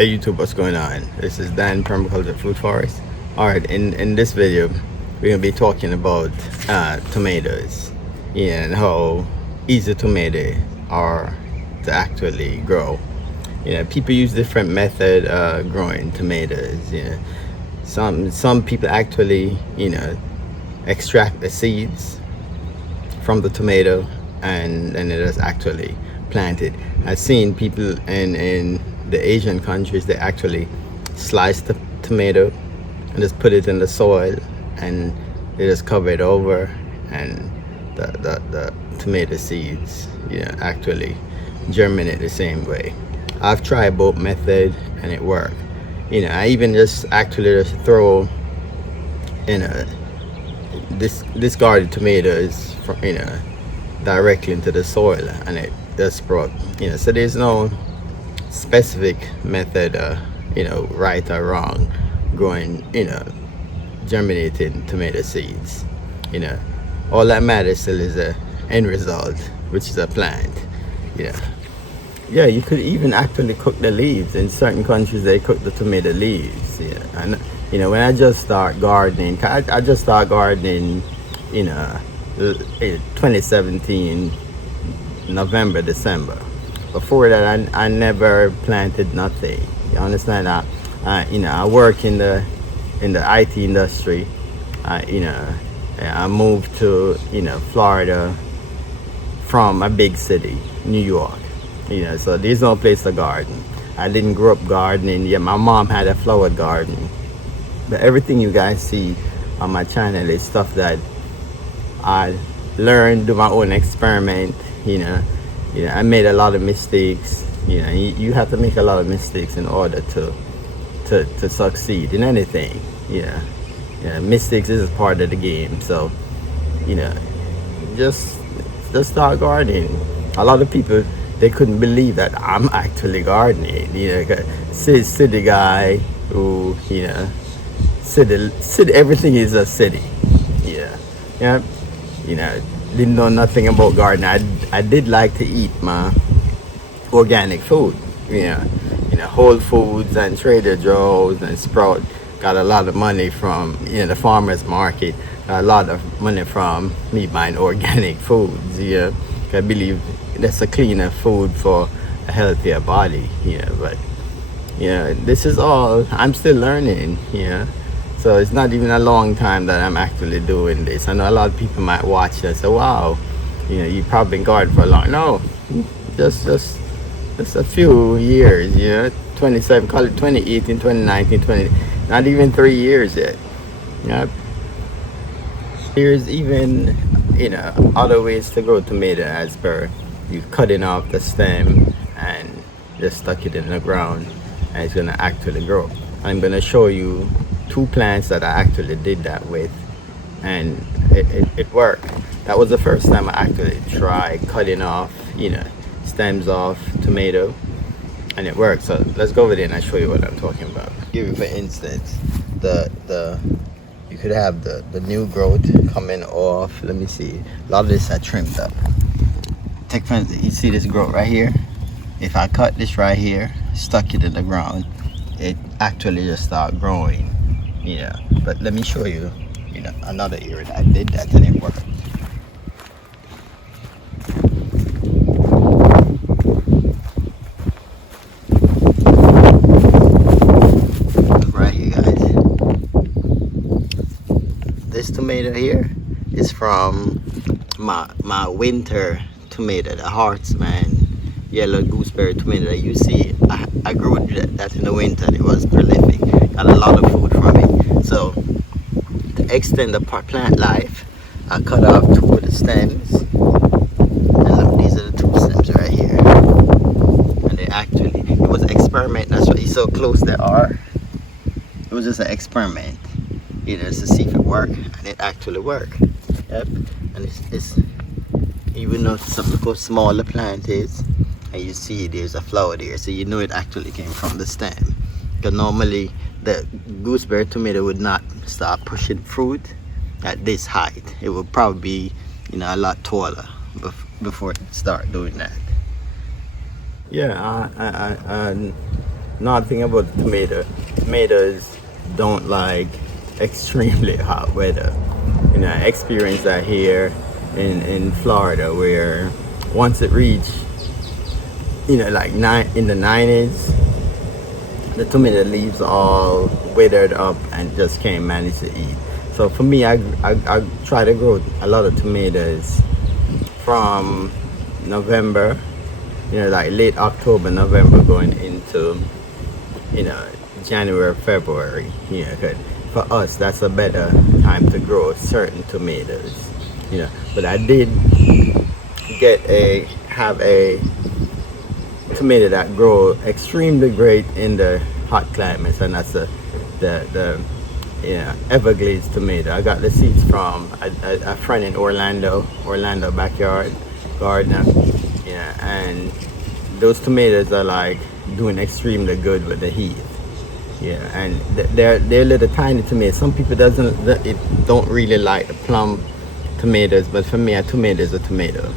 Hey YouTube, what's going on? This is Dan, Permaculture Food Forest. Alright, in this video, we're going to be talking about tomatoes, and how easy tomatoes are to actually grow. People use different method growing tomatoes. Some people actually, extract the seeds from the tomato and it is actually planted. I've seen people in the Asian countries, they actually slice the tomato and just put it in the soil and they just cover it over, and the tomato seeds actually germinate the same way. I've tried both method and it worked. I even just actually just throw discarded tomatoes from directly into the soil and it does sprout. So there's no specific method right or wrong growing germinating tomato seeds. All that matters still is the end result, which is a plant. Yeah, you could even actually cook the leaves. In certain countries they cook the tomato leaves. And when I just start gardening, I just start gardening 2017 November, December. Before that, I never planted nothing. You understand? I work in the IT industry. I moved to Florida from a big city, New York. So there's no place to garden. I didn't grow up gardening. Yeah, my mom had a flower garden, but everything you guys see on my channel is stuff that I learned, do my own experiment. I made a lot of mistakes. You have to make a lot of mistakes in order to succeed in anything. Mistakes is a part of the game. So just start gardening. A lot of people, they couldn't believe that I'm actually gardening. City guy who city everything is a city. Didn't know nothing about gardening. I did like to eat my organic food. Whole Foods and Trader Joe's and Sprout got a lot of money from the farmers market. Got a lot of money from me buying organic foods. I believe that's a cleaner food for a healthier body. But this is all I'm still learning. So it's not even a long time that I'm actually doing this. I know a lot of people might watch and say, wow, you probably been gardening for a long. No, just a few years. 27, call it 2018, 2019, 20, not even 3 years yet. There's even other ways to grow tomato, as per you cutting off the stem and just stuck it in the ground and it's gonna actually grow. I'm gonna show you 2 plants that I actually did that with, and it worked. That was the first time I actually tried cutting off stems off tomato, and it worked. So let's go over there and I'll show you what I'm talking about. Give you for instance you could have the new growth coming off. Let me see, a lot of this I trimmed up. Take for instance, you see this growth right here. If I cut this right here, stuck it in the ground, it actually just start growing. But let me show you another area that I did that and it worked. Look right here, guys. This tomato here is from my winter tomato, the Heartsman yellow gooseberry tomato that you see. I grew that in the winter and it was prolific. Got a lot of food from it. So to extend the plant life, I cut off 2 of the stems. And look, these are the 2 stems right here. And they actually, it was an experiment. That's why it's so close they are. It was just an experiment, just to see if it worked, and it actually worked. Yep. And it's even though how small the plant is, and you see there's a flower there, so it actually came from the stem. Because normally the gooseberry tomato would not start pushing fruit at this height. It would probably be a lot taller before it start doing that. Yeah, nothing about the tomato. Tomatoes don't like extremely hot weather. You know, I experienced that here in Florida, where once it reached, you know, like in the 90s, the tomato leaves all withered up and just can't manage to eat. So for me, I try to grow a lot of tomatoes from November, you know, like late October, November, going into, you know, January, February. You know, 'cause for us, that's a better time to grow certain tomatoes. You know, but I did have a tomato that grow extremely great in the hot climates, and that's the Everglades tomato. I got the seeds from a friend in Orlando backyard gardener. Yeah, and those tomatoes are like doing extremely good with the heat. Yeah, and they're little tiny tomatoes. Some people don't really like the plum tomatoes, but for me, a tomato is a tomato.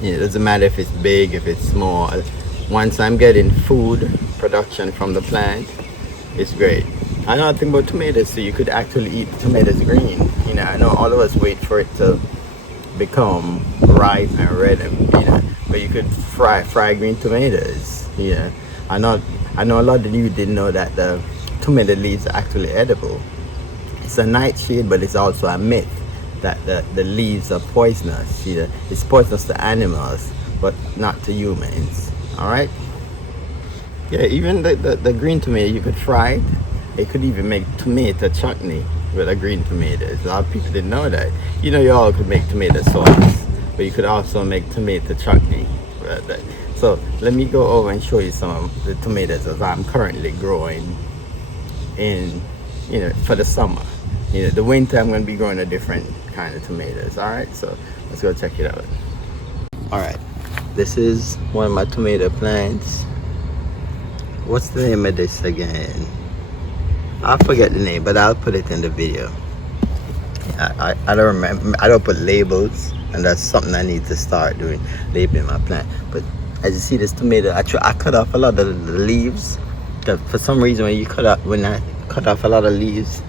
Yeah, it doesn't matter if it's big, if it's small. Once I'm getting food production from the plant, it's great. I know nothing about tomatoes, so you could actually eat tomatoes green. You know, I know all of us wait for it to become ripe and red, and you know, but you could fry green tomatoes. Yeah, I know a lot of you didn't know that the tomato leaves are actually edible. It's a nightshade, but it's also a myth that the leaves are poisonous. You know, it's poisonous to animals, but not to humans. All right. Yeah, even the green tomato, you could fry it. It could even make tomato chutney with a green tomato. A lot of people didn't know that. You know, you all could make tomato sauce, but you could also make tomato chutney with that. So let me go over and show you some of the tomatoes that I'm currently growing in, you know, for the summer. You know, the winter I'm going to be growing a different kind of tomatoes. All right, so let's go check it out. All right, this is one of my tomato plants. What's the name of this again? I forget the name, but I'll put it in the video. I don't remember. I don't put labels, and that's something I need to start doing, labeling my plant. But as you see, this tomato, I cut off a lot of the leaves. For some reason, when I cut off a lot of leaves,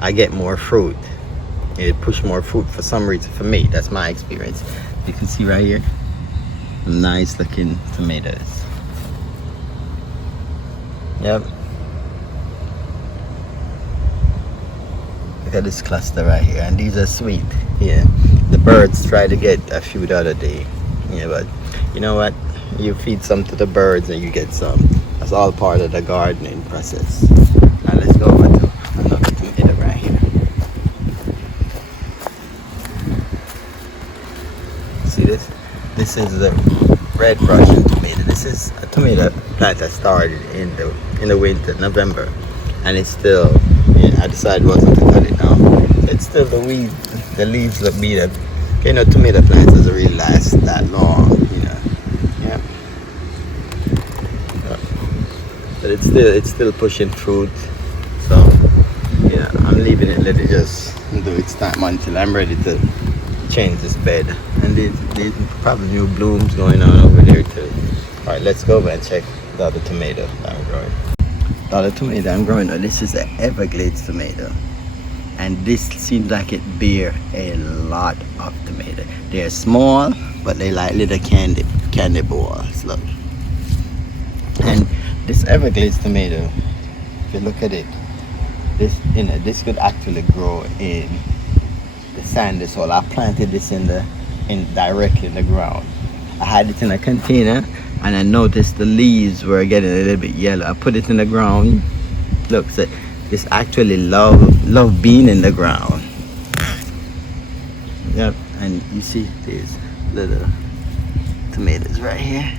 I get more fruit. It push more fruit for some reason. For me, that's my experience. You can see right here, nice looking tomatoes. Yep. Look at this cluster right here, and these are sweet. Yeah, the birds try to get a few the other day. Yeah, but you know what? You feed some to the birds and you get some. That's all part of the gardening process. Now let's go over to another tomato right here. See this? This is the red Russian tomato. This is a tomato plant that started in the winter, November, and it's still. I decided wasn't to cut it down. It's still the leaves look beat up. You know, tomato plants doesn't really last that long, you know. Yeah. But it's still pushing fruit. So yeah, I'm leaving it, let it just do its time until I'm ready to change this bed. And there's probably new blooms going on over there too. Alright, let's go over and check the other tomato that I'm growing. The other tomato I'm growing, this is an Everglades tomato, and this seems like it bear a lot of tomato. They're small, but they like little candy balls. Look, and this Everglades tomato, if you look at it, this could actually grow in the sandy soil. I planted this directly in the ground. I had it in a container, and I noticed the leaves were getting a little bit yellow. I put it in the ground. Look, so this actually love being in the ground. Yep, and you see these little tomatoes right here.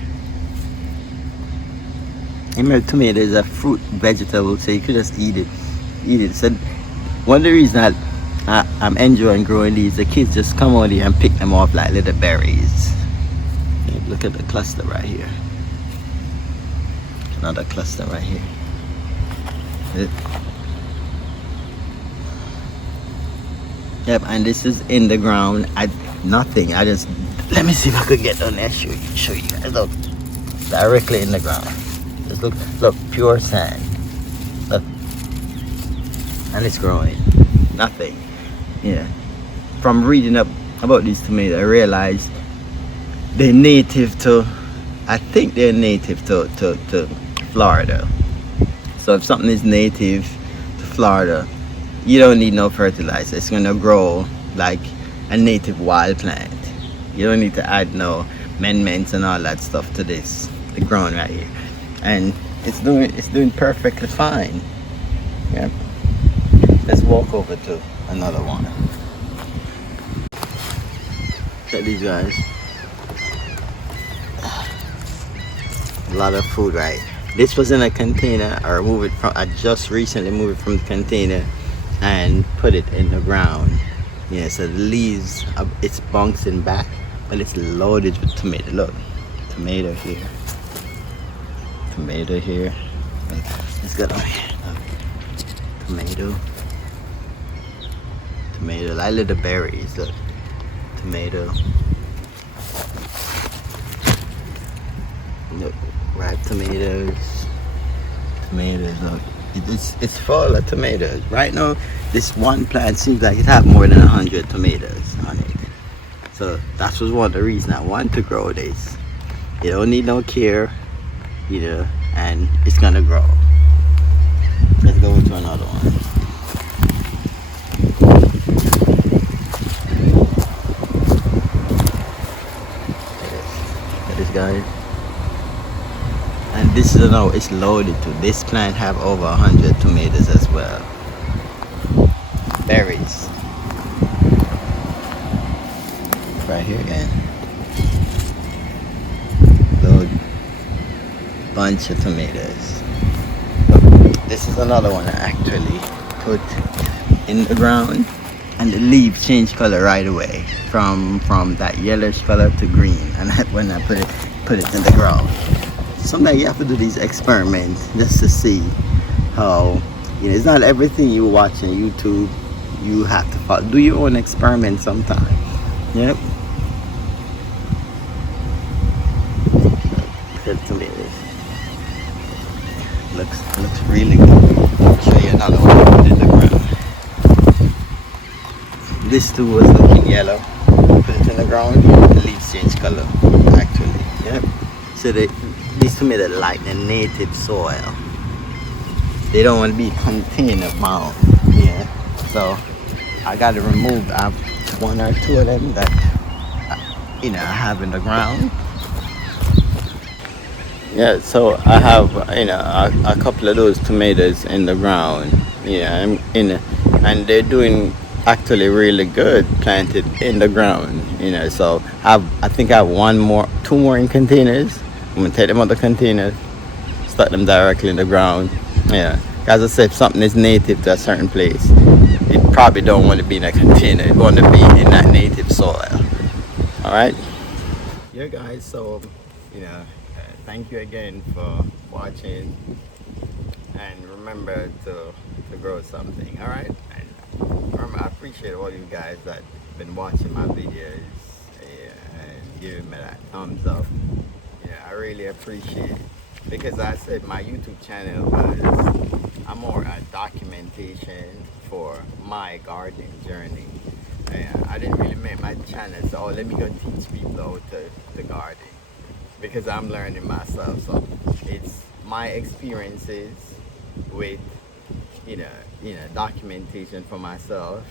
Remember, tomato is a fruit vegetable, so you could just eat it. So one of the reasons I'm enjoying growing these, the kids just come out here and pick them off like little berries. Look at the cluster right here. Another cluster right here. Yep, and this is in the ground. Nothing. Let me see if I could get down there. Show you guys out. Directly in the ground. tomatoes. Look, pure sand. Look, and it's growing. Nothing. Yeah. From reading up about these tomatoes, I realized they're native to. I think they're native to Florida. So if something is native to Florida, you don't need no fertilizer. It's gonna grow like a native wild plant. You don't need to add no amendments and all that stuff to this. The ground right here, and it's doing perfectly fine. Yeah. Let's walk over to another one. Look at these guys. A lot of food, right? This was in a container. I just recently moved it from the container and put it in the ground. Yeah, so the leaves, it's bouncing back, but it's loaded with tomato. Look, tomato here, tomato here. Let's go down here. Look. Tomato, like little berries. Look, tomato. Look, ripe tomatoes. Look, it's full of tomatoes. Right now, this one plant seems like it has more than 100 tomatoes on it. So that was one of the reasons I wanted to grow this. You don't need no care, you know, and it's gonna grow. Let's go to another one. Look at this guy. And this is it's loaded too. This plant have over 100 tomatoes as well. Berries. Right here again. Load bunch of tomatoes. This is another one I actually put in the ground, and the leaves change color right away from that yellowish color to green. And when I put it in the ground. Sometimes you have to do these experiments just to see how, you know, it's not everything you watch on YouTube you have to follow. Do your own experiment sometime. Yep. Look at the tomatoes. Looks really good. I'll show you another one I put in the ground. This too was looking yellow. Put it in the ground, the leaves change color actually. Yep. So these tomatoes like the native soil. They don't want to be container bound. Yeah. So I got to remove one or two of them that I have in the ground. Yeah. So I have a couple of those tomatoes in the ground. Yeah. And they're doing actually really good planted in the ground. So I think I have two more in containers. I'm gonna take them out the container, stuck them directly in the ground. Yeah, as I said, if something is native to a certain place, it probably don't want to be in a container. It want to be in that native soil. All right. Yeah, guys. So, thank you again for watching, and remember to grow something. All right. And remember, I appreciate all you guys that been watching my videos and giving me that thumbs up. I really appreciate it, because I said my YouTube channel was more a documentation for my gardening journey. I didn't really make my channel so let me go teach people how to garden, because I'm learning myself. So it's my experiences with documentation for myself,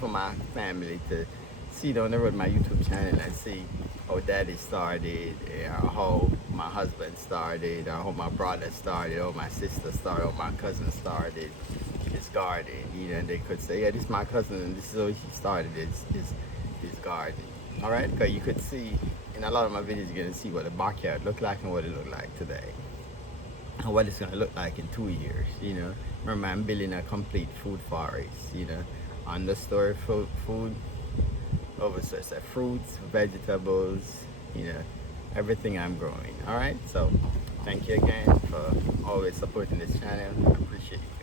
for my family to see down the road my YouTube channel and see how daddy started, or how my husband started, or how my brother started, or my sister started, or my cousin started this garden. And they could say, yeah, this is my cousin and this is how he started this garden. All right, because you could see in a lot of my videos, you're gonna see what the backyard looked like and what it looked like today, and what it's gonna look like in 2 years. Remember, I'm building a complete food forest. Understory food. Oversource of fruits, vegetables, everything I'm growing. All right, so thank you again for always supporting this channel. I appreciate it.